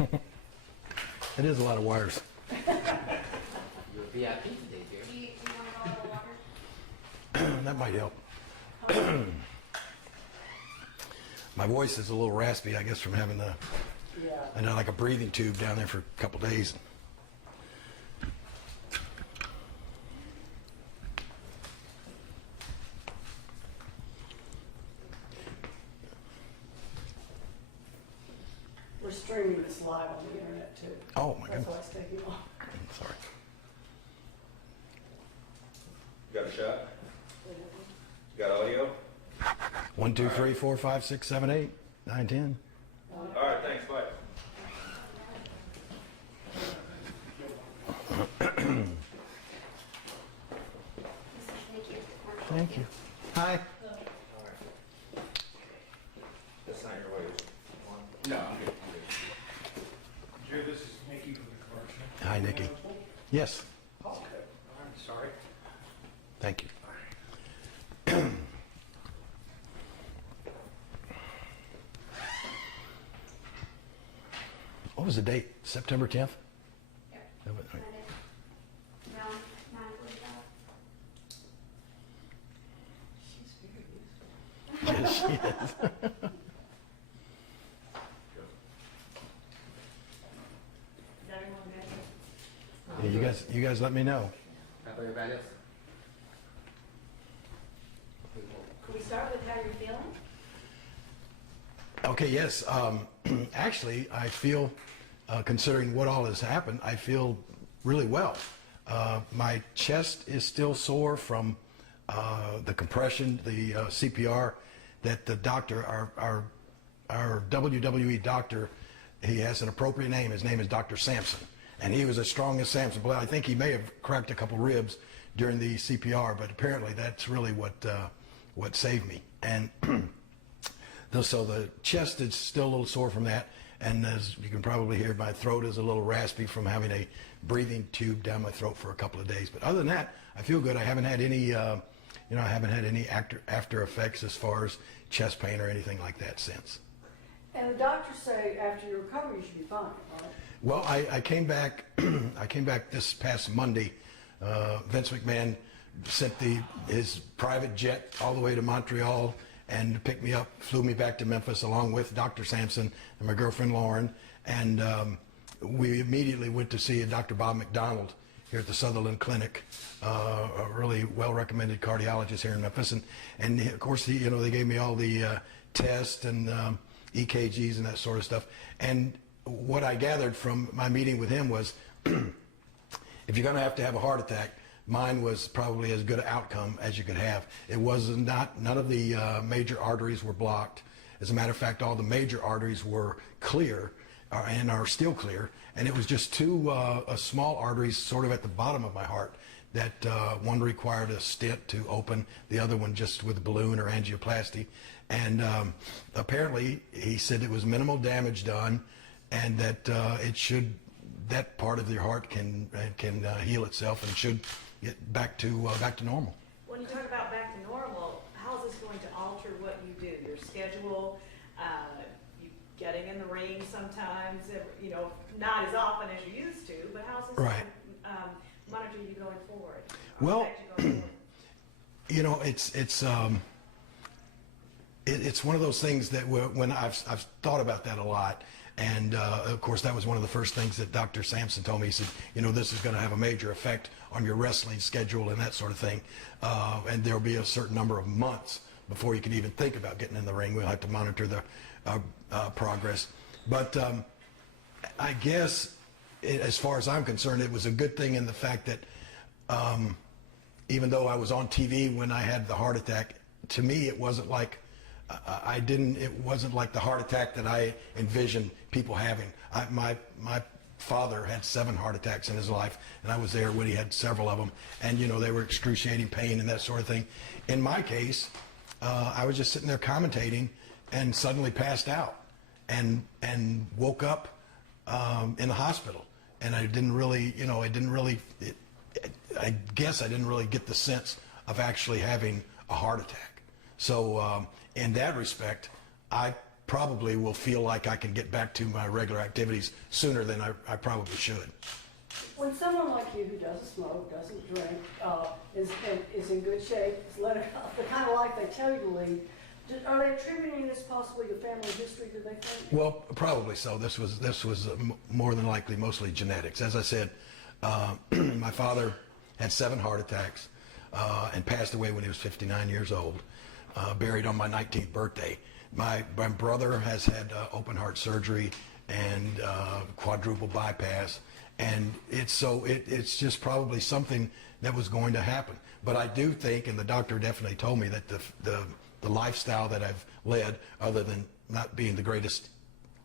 It is a lot of wires. You're VIP today, dear. Do you want a bottle of water? That might help. My voice is a little raspy, I guess, from having I know, like a breathing tube down there for a couple days. We're streaming this live on the internet too. Oh my That's why goodness. it's taking long. I'm sorry. Got a shot? Got audio? 1, 2, 3, 4, 5, 6, 7, 8, 9, 10. All right, thanks, bye. Thank you. Thank you. Hi. That's not your way. No, I'm good. Jerry, this is Nikki from the commercial. Hi, Nikki. Yes. Okay, I'm sorry. Thank you. What was the date? September 10th? Yep. No, but- Monday. Around 9:45. She's very useful. Yes, she is. Is everyone good? Yeah, you guys let me know. How about everybody else? Can we start with how you're feeling? Okay, yes. Actually, I feel, considering what all has happened, I feel really well. My chest is still sore from the compression, the CPR that the doctor, our WWE doctor, he has an appropriate name. His name is Dr. Sampson. And he was as strong as Sampson. But I think he may have cracked a couple ribs during the CPR, but apparently that's really what saved me. And so the chest is still a little sore from that, and as you can probably hear, my throat is a little raspy from having a breathing tube down my throat for a couple of days. But other than that, I feel good. I haven't had any, I haven't had any after effects as far as chest pain or anything like that since. And the doctors say after your recovery you should be fine, right? Well, I came back. I came back this past Monday. Vince McMahon sent his private jet all the way to Montreal and picked me up, flew me back to Memphis along with Dr. Sampson and my girlfriend Lauren. And we immediately went to see Dr. Bob McDonald here at the Sutherland Clinic, a really well-recommended cardiologist here in Memphis. And of course, they gave me all the tests and EKGs and that sort of stuff. And what I gathered from my meeting with him was, if you're going to have a heart attack, mine was probably as good an outcome as you could have. It was none of the major arteries were blocked. As a matter of fact, all the major arteries were clear and are still clear. And it was just two small arteries sort of at the bottom of my heart that one required a stent to open, the other one just with a balloon or angioplasty. And apparently he said it was minimal damage done, and that that part of your heart can heal itself and should get back to normal. When you talk about back to normal, how is this going to alter what you do? Your schedule, you getting in the ring sometimes, not as often as you used to, but how is this Right. going to monitor you going forward? Well, affect you going forward? It's one of those things that when I've thought about that a lot, and of course that was one of the first things that Dr. Sampson told me. He said, this is going to have a major effect on your wrestling schedule and that sort of thing, and there'll be a certain number of months before you can even think about getting in the ring. We'll have to monitor the progress, but I guess as far as I'm concerned, it was a good thing in the fact that even though I was on TV when I had the heart attack, to me it wasn't like it wasn't like the heart attack that I envisioned people having. My father had 7 heart attacks in his life, and I was there when he had several of them, and they were excruciating pain and that sort of thing. In my case, I was just sitting there commentating and suddenly passed out and woke up in the hospital, and I didn't really, I guess I didn't really get the sense of actually having a heart attack. So in that respect, I probably will feel like I can get back to my regular activities sooner than I probably should. When someone like you who doesn't smoke, doesn't drink, is in good shape, is led the kind of life they tell you to lead, are they attributing this possibly to family history, do they think? Well, probably so. This was more than likely mostly genetics. As I said, my father had 7 heart attacks and passed away when he was 59 years old, buried on my 19th birthday. My brother has had open heart surgery and quadruple bypass, and it's just probably something that was going to happen. But I do think, and the doctor definitely told me, that the lifestyle that I've led, other than not being the greatest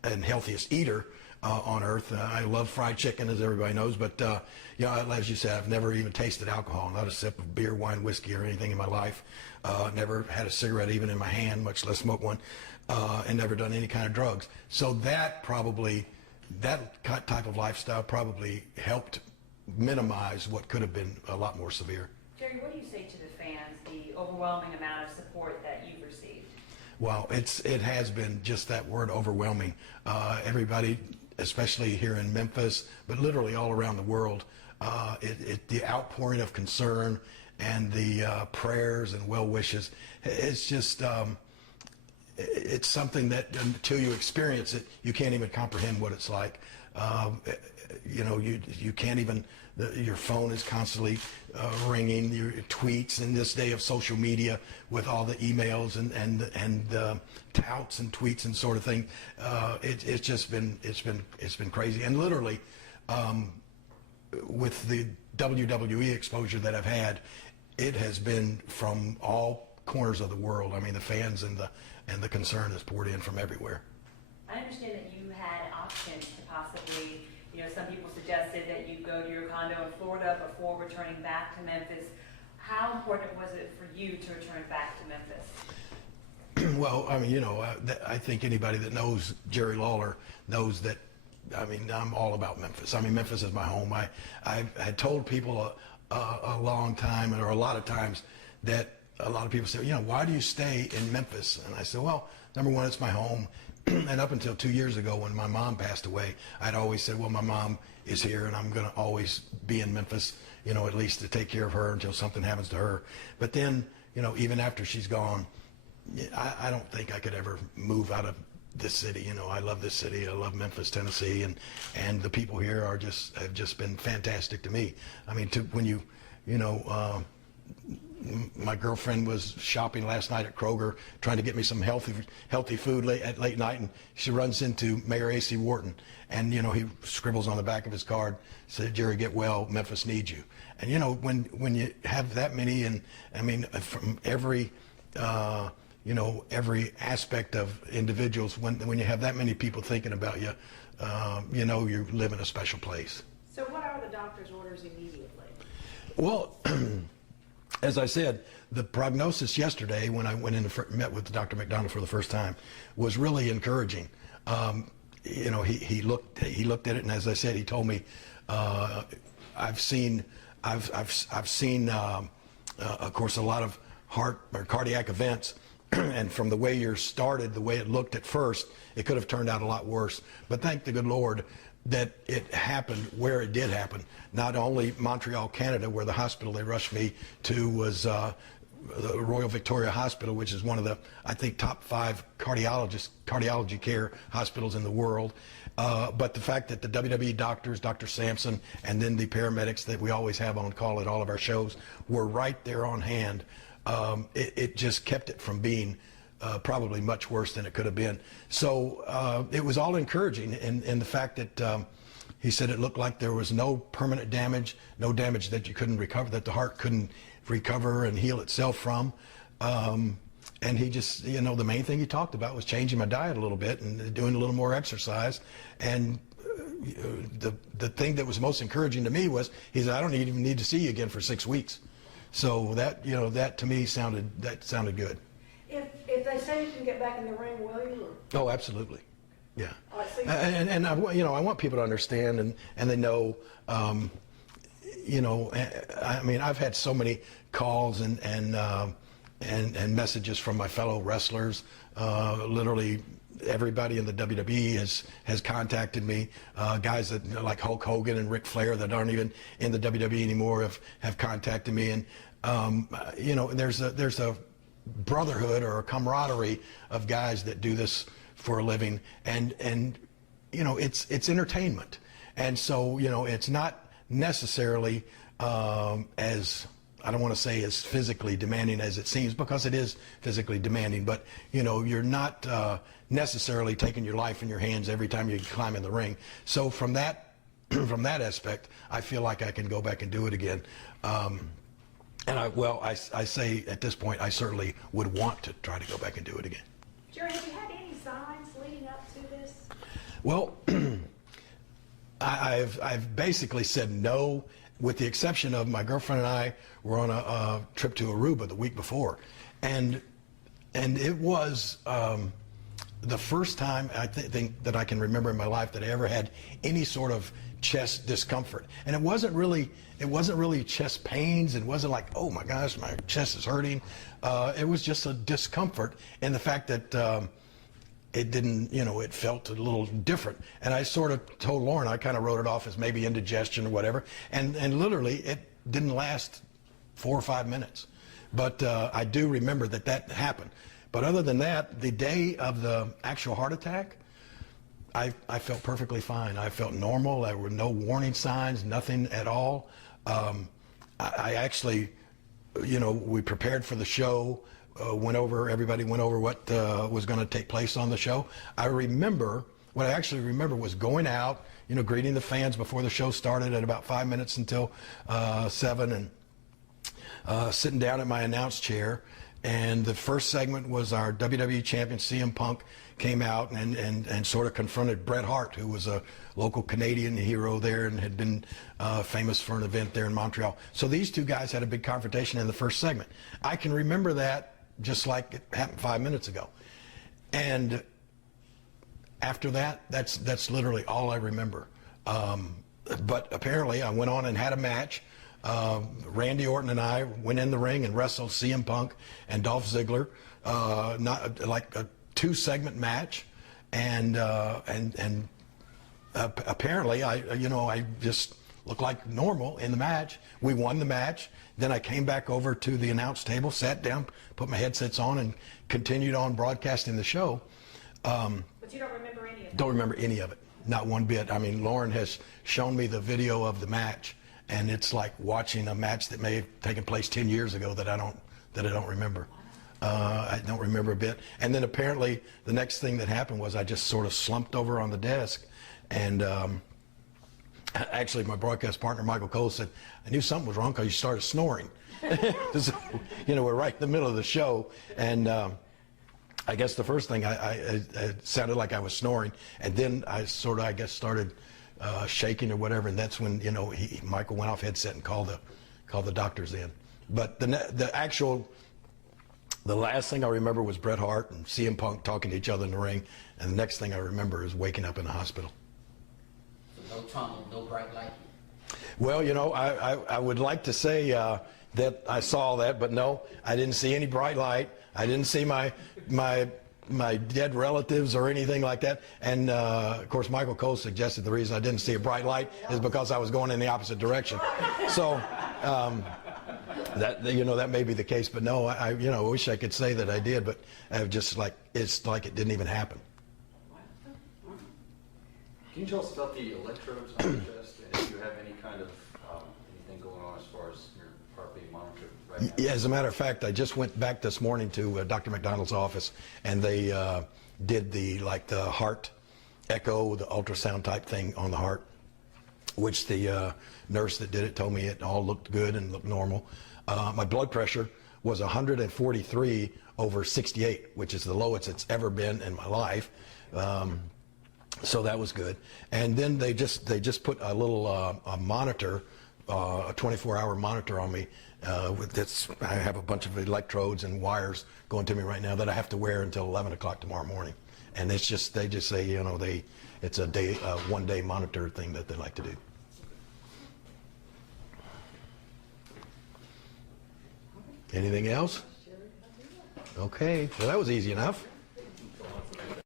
and healthiest eater on earth, I love fried chicken, as everybody knows, but you know, as you said, I've never even tasted alcohol, not a sip of beer, wine, whiskey, or anything in my life. Never had a cigarette even in my hand, much less smoke one, and never done any kind of drugs. So that type of lifestyle probably helped minimize what could have been a lot more severe. Jerry, what do you say to the fans, the overwhelming amount of support that you've received? Well, it has been just that word, overwhelming. Everybody, especially here in Memphis, but literally all around the world, the outpouring of concern and the prayers and well wishes, it's just, it's something that until you experience it, you can't even comprehend what it's like. You know, you can't even, your phone is constantly ringing, your tweets in this day of social media with all the emails and touts and tweets and sort of thing. It's been crazy. And literally, with the WWE exposure that I've had, it has been from all corners of the world. I mean, the fans and the concern has poured in from everywhere. I understand that you had options to possibly, you know, some people suggested that you go to your condo in Florida before returning back to Memphis. How important was it for you to return back to Memphis? Well, I mean, you know, I think anybody that knows Jerry Lawler knows that, I mean, I'm all about Memphis. I mean, Memphis is my home. I had told people a long time, or a lot of times, that a lot of people say, you know, why do you stay in Memphis? And I said, well, number one, it's my home. And up until 2 years ago when my mom passed away, I'd always said, well, my mom is here and I'm going to always be in Memphis, you know, at least to take care of her until something happens to her. But then, you know, even after she's gone, I don't think I could ever move out of this city. You know, I love this city. I love Memphis, Tennessee, and the people here have just been fantastic to me. I mean, when you know, my girlfriend was shopping last night at Kroger trying to get me some healthy food at late night, and she runs into Mayor A.C. Wharton, and you know, he scribbles on the back of his card, said, Jerry, get well, Memphis needs you. And you know, when you have that many, and I mean, from every you know, every aspect of individuals, when you have that many people thinking about you, you know, you live in a special place. So what are the doctor's orders immediately? Well, as I said, the prognosis yesterday when I went in and met with Dr. McDonald for the first time was really encouraging. You know, he looked at it, and as I said, he told me, I've seen, of course, a lot of heart or cardiac events, and from the way you're started, the way it looked at first, it could have turned out a lot worse. But thank the good Lord that it happened where it did happen. Not only Montreal, Canada, where the hospital they rushed me to was the Royal Victoria Hospital, which is one of the, I think, top 5 cardiology care hospitals in the world. But the fact that the WWE doctors, Dr. Sampson, and then the paramedics that we always have on call at all of our shows were right there on hand. It just kept it from being probably much worse than it could have been. So it was all encouraging in the fact that he said it looked like there was no permanent damage, no damage that you couldn't recover, that the heart couldn't recover and heal itself from. And he just, you know, the main thing he talked about was changing my diet a little bit and doing a little more exercise. And the thing that was most encouraging to me was he said, I don't even need to see you again for 6 weeks. So that, you know, that to me sounded good. If they say you can get back in the ring, will you? Or? Oh, absolutely. Yeah. All right, so And I, you know, I want people to understand and they know, you know, I mean, I've had so many calls and messages from my fellow wrestlers, literally, everybody in the WWE has contacted me. Guys that like Hulk Hogan and Ric Flair that aren't even in the WWE anymore have contacted me, and there's a brotherhood or a camaraderie of guys that do this for a living, and it's entertainment, and so it's not necessarily as, I don't want to say as physically demanding as it seems, because it is physically demanding, but you're not necessarily taking your life in your hands every time you climb in the ring. So from that aspect, I feel like I can go back and do it again. And I say at this point, I certainly would want to try to go back and do it again. Jerry, have you had any signs leading up to this? Well, I've basically said no, with the exception of my girlfriend and I were on a trip to Aruba the week before, and it was the first time I think that I can remember in my life that I ever had any sort of chest discomfort. And it wasn't really chest pains. It wasn't like, oh my gosh, my chest is hurting. It was just a discomfort in the fact that it didn't, it felt a little different. And I sort of told Lauren, I kind of wrote it off as maybe indigestion or whatever. And literally it didn't last 4 or 5 minutes. But I do remember that happened. But other than that, the day of the actual heart attack, I felt perfectly fine. I felt normal. There were no warning signs, nothing at all. I actually, we prepared for the show, everybody went over what was going to take place on the show. What I actually remember was going out, greeting the fans before the show started at about 5 minutes until 7, and sitting down at my announce chair. And the first segment was our WWE champion CM Punk came out and sort of confronted Bret Hart, who was a local Canadian hero there and had been famous for an event there in Montreal. So these two guys had a big confrontation in the first segment. I can remember that just like it happened 5 minutes ago. And after that, that's literally all I remember. But apparently I went on and had a match. Randy Orton and I went in the ring and wrestled CM Punk and Dolph Ziggler, not like a 2-segment match, and apparently I just looked like normal in the match. We won the match. Then I came back over to the announce table, sat down, put my headsets on, and continued on broadcasting the show. But you don't remember any of it? Don't remember any of it, not one bit. I mean, Lauren has shown me the video of the match, and it's like watching a match that may have taken place 10 years ago that I don't remember. I don't remember a bit. And then apparently the next thing that happened was I just sort of slumped over on the desk, and actually my broadcast partner Michael Cole said, I knew something was wrong because you started snoring. So, we're right in the middle of the show, and I guess the first thing it sounded like I was snoring, and then I sort of, I guess, started shaking or whatever, and that's when Michael went off headset and called the doctors in. But the last thing I remember was Bret Hart and CM Punk talking to each other in the ring, and the next thing I remember is waking up in the hospital. No tunnel, no bright light. Well, I would like to say that I saw that, but no, I didn't see any bright light. I didn't see my dead relatives or anything like that. And of course, Michael Cole suggested the reason I didn't see a bright light is because I was going in the opposite direction. So that may be the case, but no, I wish I could say that I did, but it's like it didn't even happen. Can you tell us about the electrodes on your chest, and if you have any kind of anything going on as far as your heart being monitored right now? Yeah, as a matter of fact, I just went back this morning to Dr. McDonald's office, and they did the heart echo, the ultrasound type thing on the heart, which the nurse that did it told me it all looked good and looked normal. My blood pressure was 143 over 68, which is the lowest it's ever been in my life. So that was good. And then they just put a little a monitor, a 24-hour monitor on me. I have a bunch of electrodes and wires going to me right now that I have to wear until 11 o'clock tomorrow morning. And they just say, it's a one-day monitor thing that they like to do. Anything else? Okay, well that was easy enough.